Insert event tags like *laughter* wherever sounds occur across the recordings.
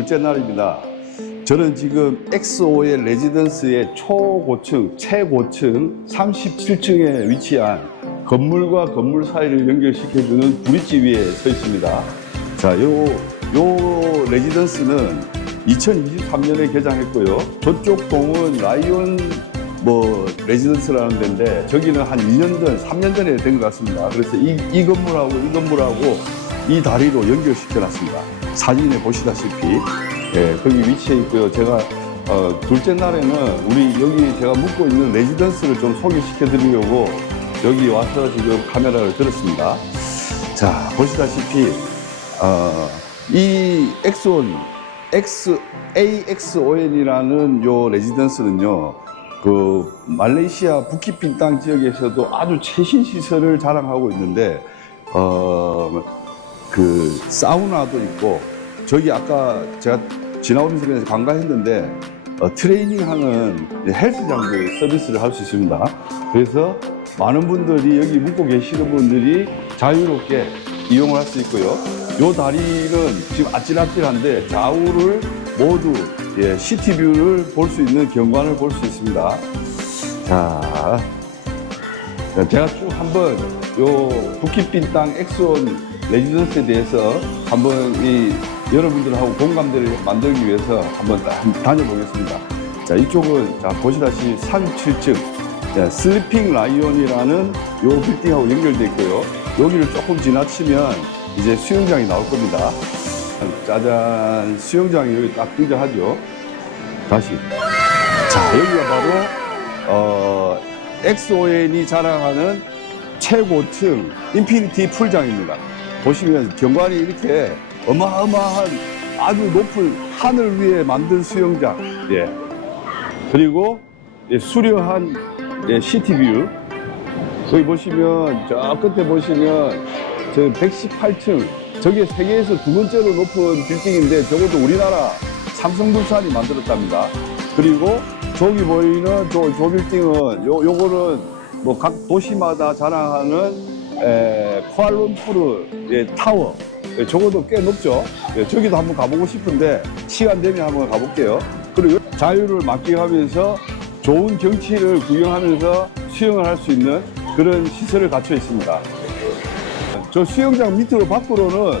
둘째 날입니다. 저는 지금 엑소의 레지던스의 초고층, 최고층 37층에 위치한 건물과 건물 사이를 연결시켜주는 브릿지 위에 서 있습니다. 자, 요, 요 레지던스는 2023년에 개장했고요. 저쪽 동은 라이온 뭐 레지던스라는 데인데 저기는 한 2년 전, 3년 전에 된 것 같습니다. 그래서 이, 이 건물하고 이 건물하고 이 다리로 연결시켜 놨습니다. 사진에 보시다시피 예, 거기 위치해 있고요. 제가 어, 둘째 날에는 우리 여기 제가 묵고 있는 레지던스를 좀 소개시켜 드리려고 여기 와서 지금 카메라를 들었습니다. 자, 보시다시피 어, 이 엑소온 X AXON이라는 요 레지던스는요. 그 말레이시아 부키핀 땅 지역에서도 아주 최신 시설을 자랑하고 있는데 어, 그 사우나도 있고 저기 아까 제가 지나오면서 그래서 관광했는데 어, 트레이닝하는 헬스장도 서비스를 할 수 있습니다. 그래서 많은 분들이 여기 묵고 계시는 분들이 자유롭게 이용을 할 수 있고요. 요 다리는 지금 아찔아찔한데 좌우를 모두 예, 시티뷰를 볼 수 있는 경관을 볼 수 있습니다. 자, 제가 쭉 한번 요 부키빈 땅 엑스온 레지던스에 대해서 한번 이 여러분들하고 공감대를 만들기 위해서 한번 다- 다녀보겠습니다. 자, 이쪽은 자 보시다시피 37층 자, 슬리핑 라이온이라는 요 빌딩하고 연결돼 있고요. 여기를 조금 지나치면 이제 수영장이 나올 겁니다. 짜잔, 수영장이 여기 딱 등장하죠. 다시. 자, 여기가 바로 어, 엑소엔이 자랑하는 최고층 인피니티 풀장입니다. 보시면 경관이 이렇게 어마어마한 아주 높은 하늘 위에 만든 수영장. 예. 그리고 예, 수려한 예, 시티뷰. 거기 보시면 저 끝에 보시면 저 118층 저게 세계에서 두 번째로 높은 빌딩인데 저것도 우리나라 삼성물산이 만들었답니다. 그리고 저기 보이는 저, 저 빌딩은 요, 요거는 뭐 각 도시마다 자랑하는 에, 쿠알룸푸르 예, 타워 예, 저것도 꽤 높죠. 예, 저기도 한번 가보고 싶은데 시간 되면 한번 가볼게요. 그리고 자유를 만끽하면서 좋은 경치를 구경하면서 수영을 할 수 있는 그런 시설을 갖춰 있습니다. 저 수영장 밑으로 밖으로는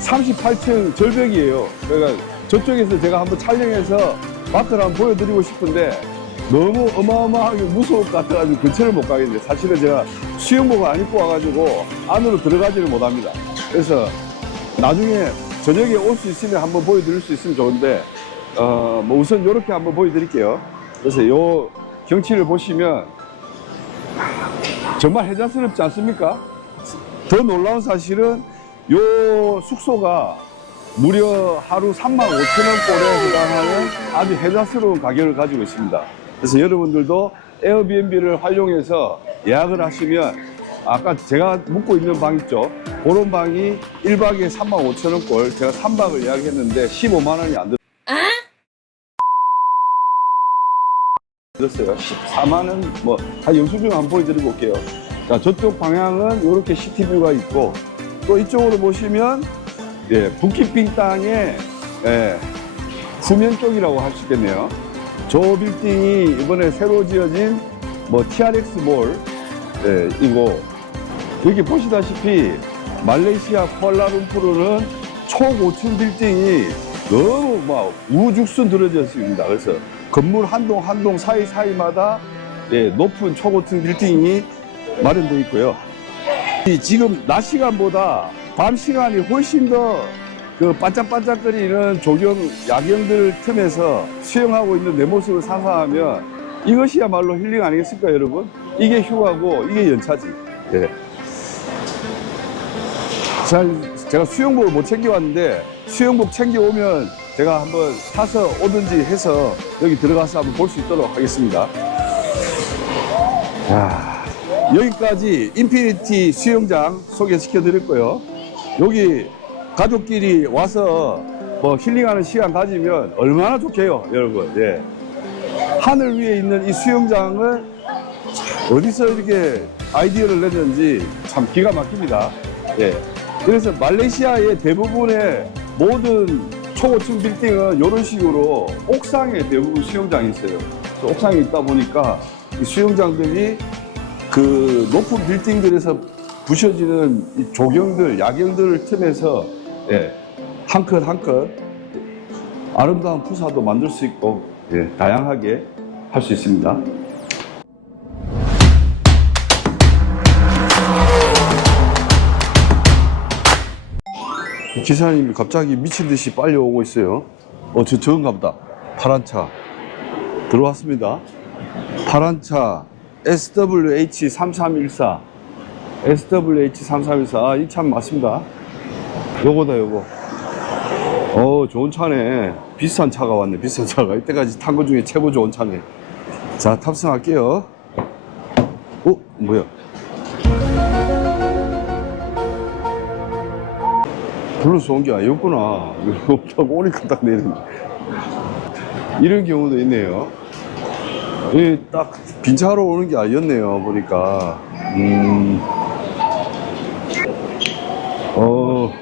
38층 절벽이에요. 그러니까 저쪽에서 제가 한번 촬영해서 밖을 한번 보여드리고 싶은데 너무 어마어마하게 무서울 것 같아가지고 근처를 못 가겠는데 사실은 제가 수영복을 안 입고 와가지고 안으로 들어가지를 못합니다. 그래서 나중에 저녁에 올 수 있으면 한번 보여드릴 수 있으면 좋은데 어, 뭐 우선 이렇게 한번 보여드릴게요. 그래서 요 경치를 보시면 정말 해자스럽지 않습니까? 더 놀라운 사실은 요 숙소가 무려 하루 3만 5천 원꼴에 해당하는 아주 해자스러운 가격을 가지고 있습니다. 그래서 여러분들도 에어비앤비를 활용해서 예약을 하시면 아까 제가 묵고 있는 방 있죠? 그런 방이 1박에 3만 5천 원꼴 제가 3박을 예약했는데 15만 원이 안 들었어요. 14만 원, 뭐, 한 영수증 한번 보여드리고 올게요. 자, 저쪽 방향은 이렇게 시티뷰가 있고, 또 이쪽으로 보시면, 예, 부키핑 땅의, 예, 후면 쪽이라고 할 수 있겠네요. 저 빌딩이 이번에 새로 지어진, 뭐, TRX 몰, 예, 이고, 여기 보시다시피, 말레이시아 쿠알라룸푸르는 초고층 빌딩이 너무 막 우죽순 들어져 있습니다. 그래서 건물 한 동 한 동 사이 사이마다 예, 높은 초고층 빌딩이 마련되어 있고요. 이 지금 낮 시간보다 밤 시간이 훨씬 더 그 반짝반짝거리는 조경 야경들 틈에서 수영하고 있는 내 모습을 상상하면 이것이야말로 힐링 아니겠습니까, 여러분? 이게 휴가고 이게 연차지. 예. 자, 제가 수영복을 못 챙겨왔는데 수영복 챙겨오면 제가 한번 타서 오든지 해서 여기 들어가서 한번 볼 수 있도록 하겠습니다. 자, 여기까지 인피니티 수영장 소개시켜 드렸고요. 여기 가족끼리 와서 뭐 힐링하는 시간 가지면 얼마나 좋게요, 여러분. 예. 하늘 위에 있는 이 수영장을 어디서 이렇게 아이디어를 냈는지 참 기가 막힙니다. 예. 그래서 말레이시아의 대부분의 모든 초고층 빌딩은 이런 식으로 옥상에 대부분 수영장이 있어요. 옥상에 있다 보니까 이 수영장들이 그 높은 빌딩들에서 부셔지는 이 조경들, 야경들을 틈에서 예, 한컷 한컷 아름다운 푸사도 만들 수 있고 예, 다양하게 할 수 있습니다. 기사님이 갑자기 미친 듯이 빨리 오고 있어요. 어, 저 저건가 보다. 파란 차. 들어왔습니다. 파란 차 SWH3314. SWH3314. 아, 이차 맞습니다. 요거다, 요거. 어, 좋은 차네. 비싼 차가 왔네, 비싼 차가. 이때까지 탄것 중에 최고 좋은 차네. 자, 탑승할게요. 어, 뭐야? 불러서 온 게 아니었구나. 이거 타고 오니까 딱 내리네. 이런 경우도 있네요. 딱 빈차로 오는 게 아니었네요. 보니까. 음. 어.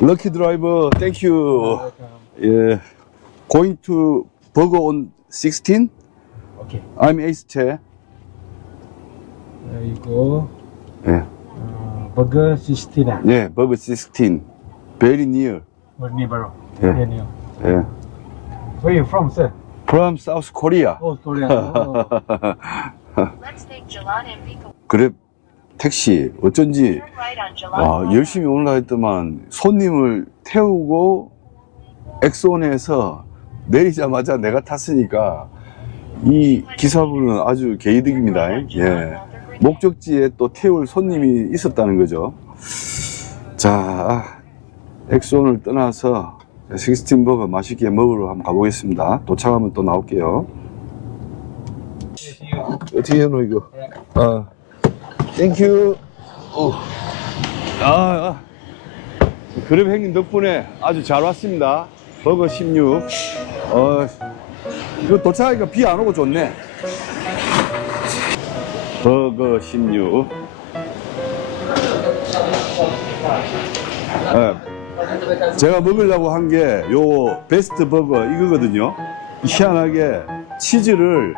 럭키 드라이버, 땡큐. 예. Going to Burger on 16? Okay, I'm Ace Che. there you go. 예. Uh, 16 ah. 예, Burger 16. Very near. Bernie Baro. Yeah. Near. 예. Where you from, sir? From South Korea. Oh, Korea. Oh. Let's take Jalan and Biko. 그랩 택시 어쩐지 Turn right on Jalan. 와, Mall. 열심히 올라 했더만 손님을 태우고 엑소원에서 내리자마자 내가 탔으니까 이 기사분은 아주 개이득입니다. 예. 목적지에 또 태울 손님이 있었다는 거죠. 자, 엑소원을 떠나서 식스틴 버거 맛있게 먹으러 한번 가보겠습니다. 도착하면 또 나올게요. 어떻게 해노 이거? 아, 땡큐. 어. 아, 아. 그룹 형님 덕분에 아주 잘 왔습니다. 버거 16. 어, 이거 도착하니까 비 안 오고 좋네. 버거 16. 예. 제가 먹으려고 한 게 요 베스트 버거 이거거든요. 희한하게 치즈를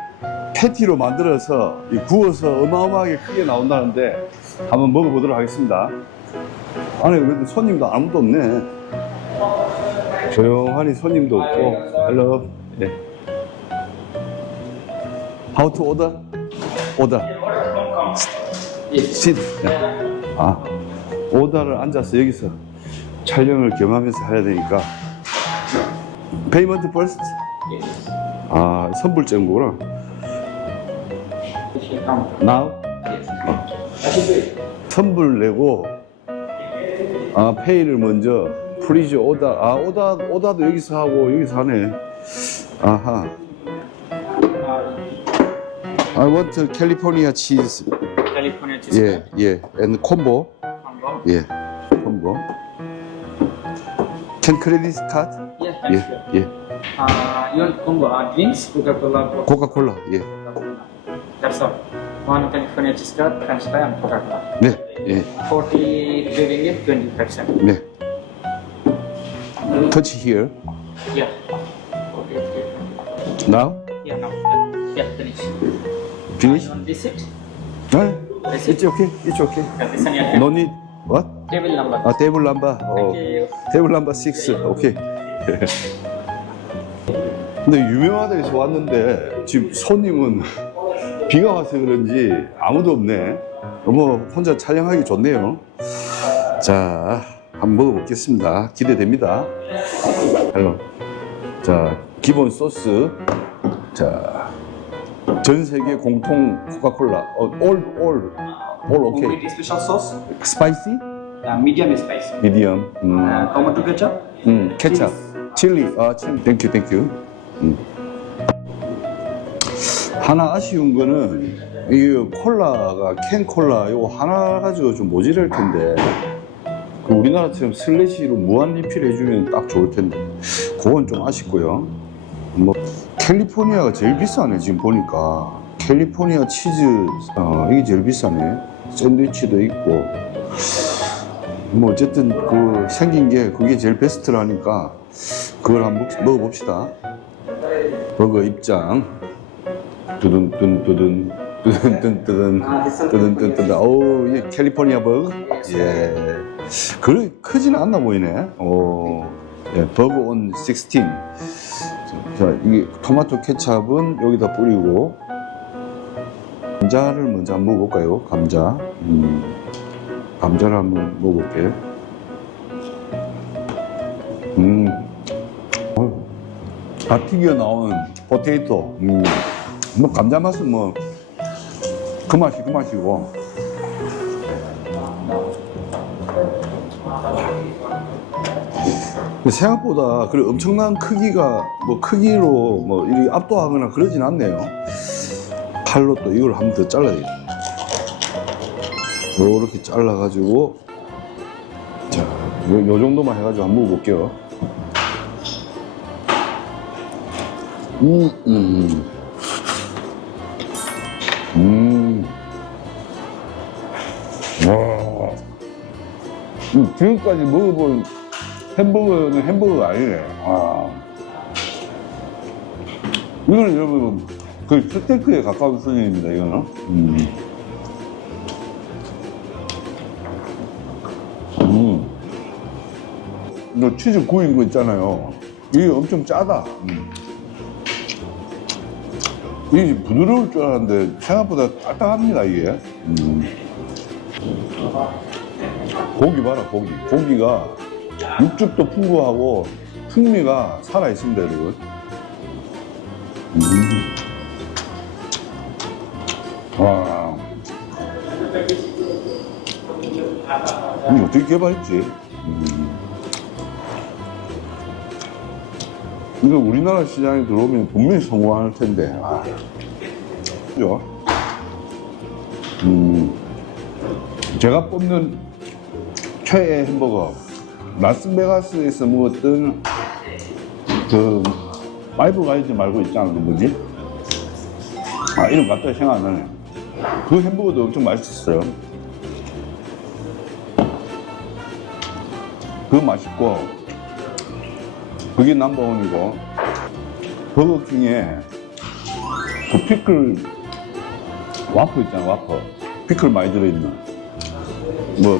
패티로 만들어서 이 구워서 어마어마하게 크게 나온다는데 한번 먹어보도록 하겠습니다. 안에 그래도 손님도 아무도 없네. 조용하니 손님도 없고. 헬로. 예. How to order? order. Sit. 네. 아, 오다를 앉아서 여기서 촬영을 겸하면서 해야 되니까. Payment first? 아, 선불제인구나. Now? 선불 내고 아 페이를 먼저 프리즈 오다 아 오다 오다도 여기서 하고 여기서 하네 아하 I want California cheese California cheese 예예 and combo combo. 예 combo Can credit card Yeah, 예 thank you. 예 Uh, you want combo uh, drinks, Coca-Cola, Coca- 코카콜라 예 That's all. One California cheese curd, French fry, and Coca-Cola. 네, 예, 40 ringgit, 25 cents. 네. Touch here. Yeah. Okay, okay. Now, Yeah, now. Yeah, finish. finish. You want receipt? 네, it's okay, it's okay. No need. What? table number. 아, 테이블 넘버. 어, Thank you. 테이블 넘버 6. 오케이. 근데 유명하다 해서 왔는데 지금 손님은 비가 와서 그런지 아무도 없네. 너무 혼자 촬영하기 좋네요. 자, 한번 먹어보겠습니다. 기대됩니다. 헬로. 자, 기본 소스. 자, 전 세계 공통 코카콜라. okay. Homemade special sauce. Spicy? Uh, medium spicy. 미디엄. 음. Uh, tomato ketchup. 음, 케찹, 칠리, 아, 칠리, 땡큐, 땡큐. 음. 하나 아쉬운 거는 이 콜라가 캔 콜라 이거 하나 가지고 좀 모자랄 텐데 그 우리나라처럼 슬래시로 무한 리필 해주면 딱 좋을 텐데 그건 좀 아쉽고요. 뭐 캘리포니아가 제일 비싸네 지금 보니까. 캘리포니아 치즈 어, 이게 제일 비싸네. 샌드위치도 있고. 뭐 어쨌든 그 생긴 게 그게 제일 베스트라니까 그걸 한번 먹- 먹어봅시다. 버거 입장. 두둔 뚜둔 뚜둔 뚜둔 뚜둔 뚜둔. 뚜둔 뚜둔 어우 이게 캘리포니아 버거? 예. 그렇게 크지는 않나 보이네. 오. 예, 버거 온 16. 자, 자 이게 토마토 케찹은 여기다 뿌리고 감자를 먼저 한번 먹어볼까요? 감자. 음, 감자를 한번 먹어볼게요. 음, 어, 다 튀겨 나온 포테이토. 음, 뭐 감자 맛은 뭐 그 맛이 그 맛이고. 생각보다 그래 엄청난 크기가 뭐 크기로 뭐 압도하거나 그러진 않네요. 칼로 또 이걸 한번 더 잘라야겠다. 요렇게 잘라가지고 자, 요, 요 정도만 해가지고 한번 먹어볼게요. 음, 음, 음. 와. 음, 지금까지 먹어본 햄버거는 햄버거가 아니네. 와. 이거는 여러분, 거의 스테이크에 가까운 수준입니다, 이거는. 음. 음. 이 치즈 구운 거 있잖아요. 이게 엄청 짜다. 음. 이게 부드러울 줄 알았는데 생각보다 딱딱합니다, 이게. 음. 고기 봐라, 고기. 고기가 육즙도 풍부하고 풍미가 살아있습니다, 여러분. 음. 와. 이거 어떻게 개발했지? 음. 이거 우리나라 시장에 들어오면 분명히 성공할 텐데. 아. 그죠? 음. 제가 뽑는 최애 햄버거. 라스베가스에서 먹었던 그 파이브 가이즈 말고 있잖아, 그 뭐지? 아, 이름 갑자기 생각 안 나네. 그 햄버거도 엄청 맛있었어요. 그거 맛있고, 그게 넘버원이고, 버거 중에 그 피클 와퍼 있잖아, 와퍼. 피클 많이 들어있는. 뭐,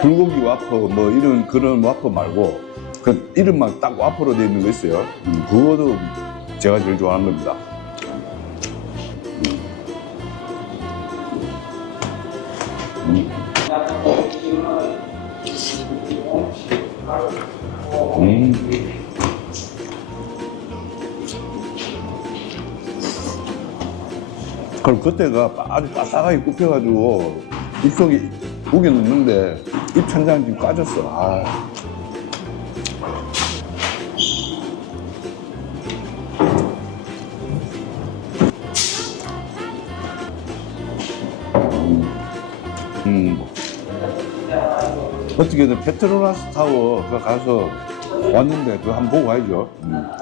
불고기 와퍼, 뭐, 이런 그런 와퍼 말고, 그 이름만 딱 와퍼로 되어 있는 거 있어요. 음, 그거도 제가 제일 좋아하는 겁니다. 음. 그럼 그때가 아주 바삭하게 굽혀가지고 입속에 우겨 넣는데 입 천장 지금 까졌어. 아. 음. 어떻게든 페트로나스 타워 그 가서 왔는데 그거 한번 보고 가야죠. 음.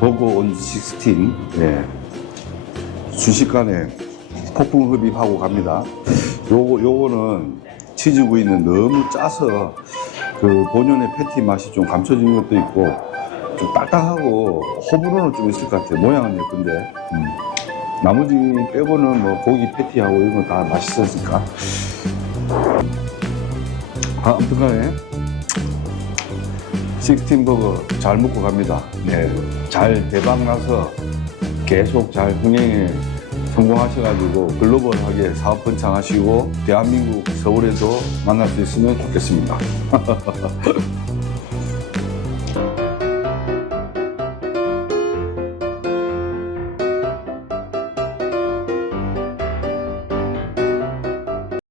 버거 온 16. 예. 순식간에 폭풍 흡입하고 갑니다. 요거, 요거는 치즈구이는 너무 짜서 그 본연의 패티 맛이 좀 감춰진 것도 있고 좀 딱딱하고 호불호는 좀 있을 것 같아요. 모양은 예쁜데. 음. 나머지 빼고는 뭐 고기 패티하고 이런 거 다 맛있었으니까. 아, 아무튼 간에 16버거 잘 먹고 갑니다. 네. 잘 대박 나서 계속 잘 흥행에 성공하셔가지고 글로벌하게 사업 번창하시고 대한민국 서울에도 만날 수 있으면 좋겠습니다. *laughs*